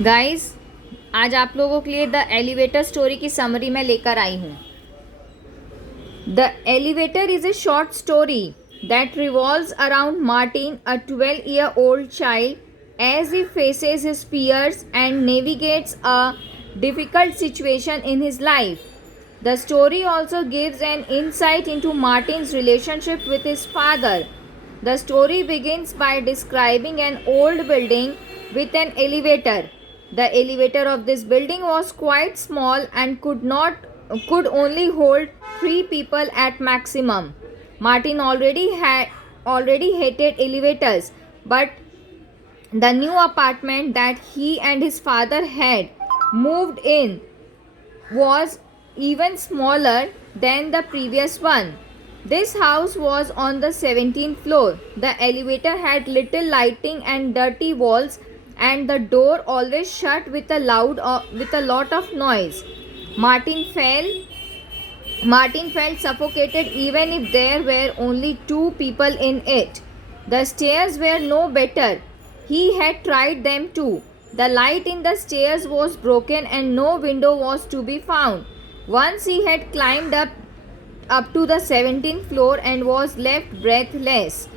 Guys, आज आप लोगों के लिए द एलिवेटर स्टोरी की समरी में लेकर आई हूँ. The elevator is a short story that revolves around Martin, a 12-year-old child, as he faces his fears and navigates a difficult situation in his life. The story also gives an insight into Martin's relationship with his father. The story begins by describing an old building with an elevator. The elevator of this building was quite small and could only hold 3 people at maximum. Martin already hated elevators, but the new apartment that he and his father had moved in was even smaller than the previous one. This house was on the 17th floor. The elevator had little lighting and dirty walls, and the door always shut with a lot of noise. Martin fell Martin felt suffocated even if there were only 2 people in it. The stairs were no better. He had tried them too. The light in the stairs was broken and no window was to be found. Once he had climbed up to the 17th floor and was left breathless.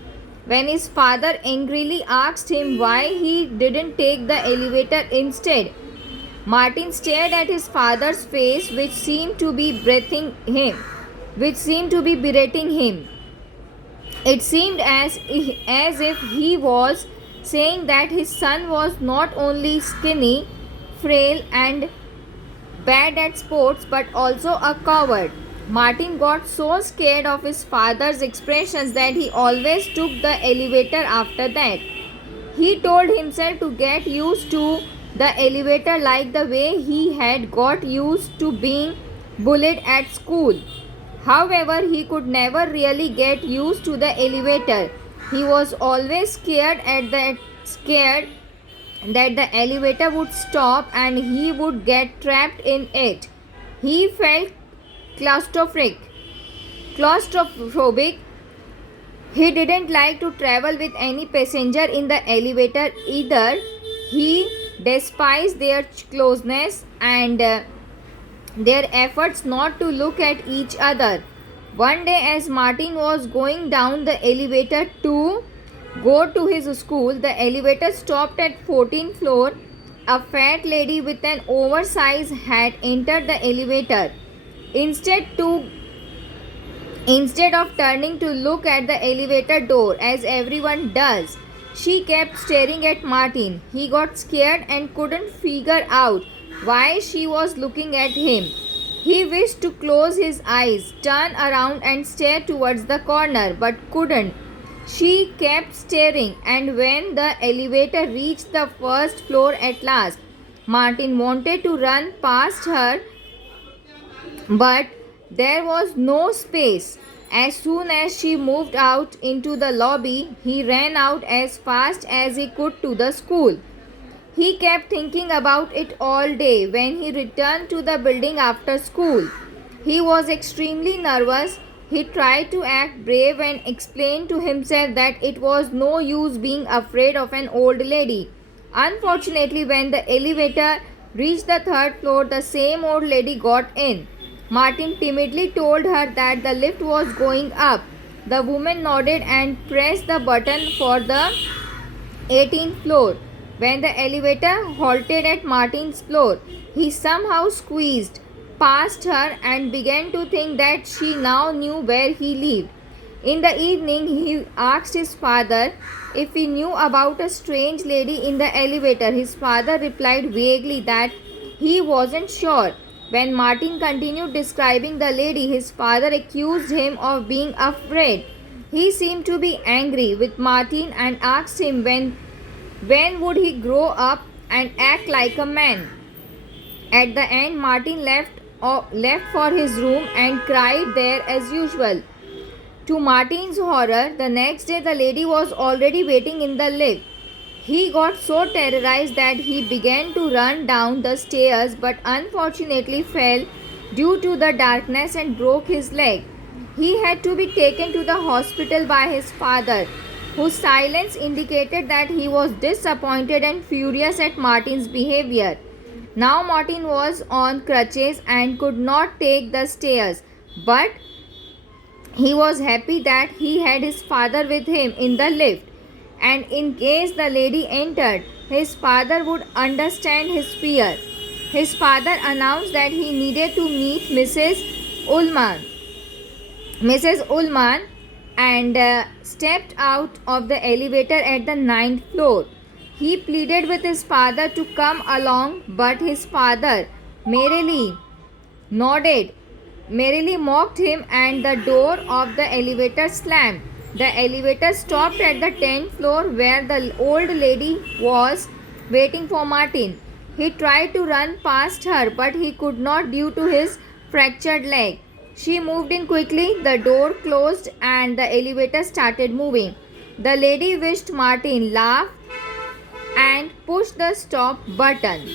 When his father angrily asked him why he didn't take the elevator instead, Martin stared at his father's face, which seemed to be berating him. It seemed as if he was saying that his son was not only skinny, frail, and bad at sports, but also a coward. Martin got so scared of his father's expressions that he always took the elevator after that. He told himself to get used to the elevator like the way he had got used to being bullied at school. However, he could never really get used to the elevator. He was always scared that the elevator would stop and he would get trapped in it. He felt claustrophobic. Claustrophobic. He didn't like to travel with any passenger in the elevator either. He despised their closeness and their efforts not to look at each other. One day, as Martin was going down the elevator to go to his school, the elevator stopped at 14th floor. A fat lady with an oversized hat entered the elevator. Instead of turning to look at the elevator door as everyone does, she kept staring at Martin. He got scared and couldn't figure out why she was looking at him. He wished to close his eyes, turn around and stare towards the corner, but couldn't. She kept staring, and when the elevator reached the first floor at last, Martin wanted to run past her, but there was no space. As soon as she moved out into the lobby, he ran out as fast as he could to the school. He kept thinking about it all day when he returned to the building after school. He was extremely nervous. He tried to act brave and explained to himself that it was no use being afraid of an old lady. Unfortunately, when the elevator reached the 3rd floor, the same old lady got in. Martin timidly told her that the lift was going up. The woman nodded and pressed the button for the 18th floor. When the elevator halted at Martin's floor, he somehow squeezed past her and began to think that she now knew where he lived. In the evening, he asked his father if he knew about a strange lady in the elevator. His father replied vaguely that he wasn't sure. When Martin continued describing the lady, his father accused him of being afraid. He seemed to be angry with Martin and asked him when would he grow up and act like a man. At the end, Martin left for his room and cried there as usual. To Martin's horror, the next day the lady was already waiting in the lift. He got so terrorized that he began to run down the stairs, but unfortunately fell due to the darkness and broke his leg. He had to be taken to the hospital by his father. whose silence indicated that he was disappointed and furious at Martin's behavior. Now Martin was on crutches and could not take the stairs, but he was happy that he had his father with him in the lift, and in case the lady entered, his father would understand his fear. His father announced that he needed to meet Mrs. Ullman and stepped out of the elevator at the ninth floor. He pleaded with his father to come along, but his father merely mocked him, and the door of the elevator slammed. The elevator stopped at the 10th floor where the old lady was waiting for Martin. He tried to run past her, but he could not due to his fractured leg. She moved in quickly, the door closed, and the elevator started moving. The lady wished Martin laughed and pushed the stop button.